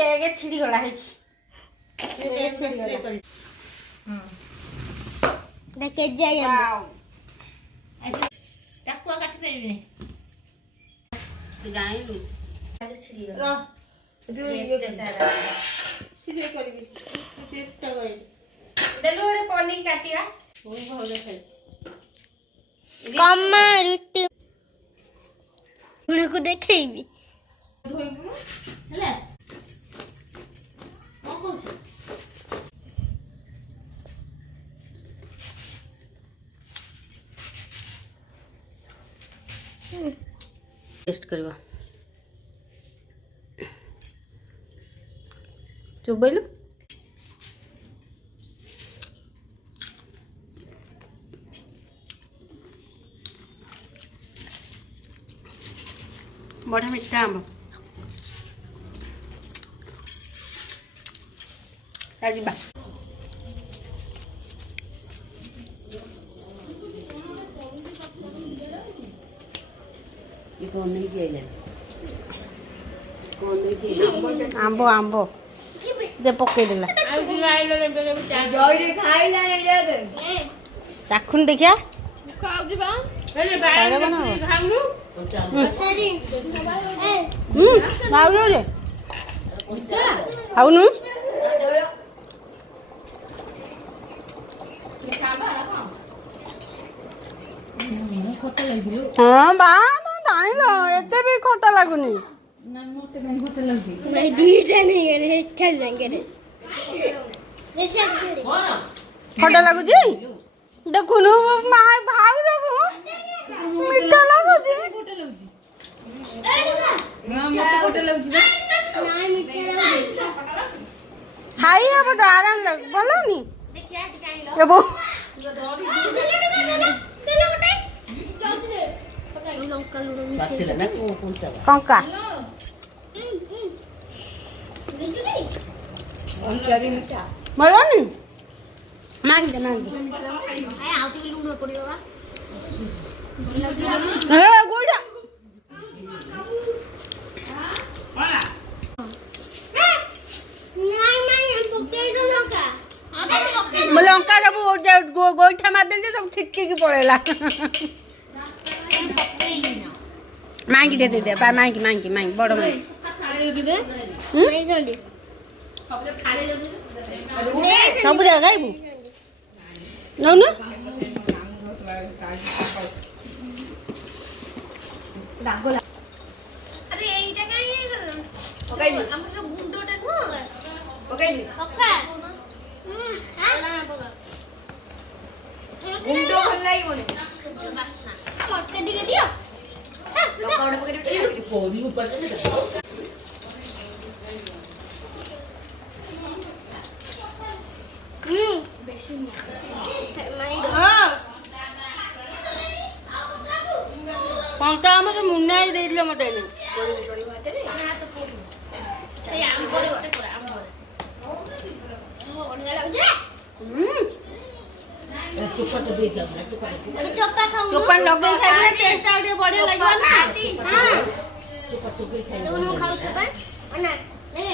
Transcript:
ବେଗ ଛିଡ଼ି ଗଲା ହେଇଛି ବେଗ ଛିଡ଼ି ଗଲା ଦେଖେ ଯାଇ वाओ टाकुआ काट पेरिने तू जाइलु छिड़ी र ये सारा छिड़े करबी टेस्ट गई देलु रे पनीर काटिया बहुत भले खाई कम्मा रुटी उनको देखैबी धोइबु हला टेस्ट करवा चुबैलु बड़ा मिठा आम आजिबा आंब आंब दे पकई देला चाखुन देखिया खाऊनु हाँ बा दाइल एते भी खट्टा लागुनी मैं दीटा नहीं गए खेल जाएंगे रे खट्टा लागुची देखुनु माय भाव देखु मिठा लागुची खाई अब तो आराम लग बोलनी ये बो कंका बोलनी मांग दे हे गोड़ा लंका सब गोईठा मार सब छिटकी पड़ेला मांगी दे दे मांगी मांगी मांगी बड़ मांगी सब जगह गाइबू नौ ना अरे এইটা কাই গেল ওকাই আমরা যে গুন্ডটা ন ওকাই ওকা গুন্ডো ভাল লাগবনি বাসনা মতে দিকে দিও হ্যাঁ লকাউটা পকেটে দিও পদি উপর থেকে বেশি মাই हां पंका मते मुन्ना ही दे दिले मते ने बड़ी बात रे ना तो पूरी से आम करे ओटे करे आम करे ओ ओडा लाग जे चोपा तो दे दे चोपा खाऊ चोपा लगे खाइले टेस्ट आउटे बढ़िया लागबा ना हां चोपा चोपी खाइ दोनों खाऊ चोपा ना ले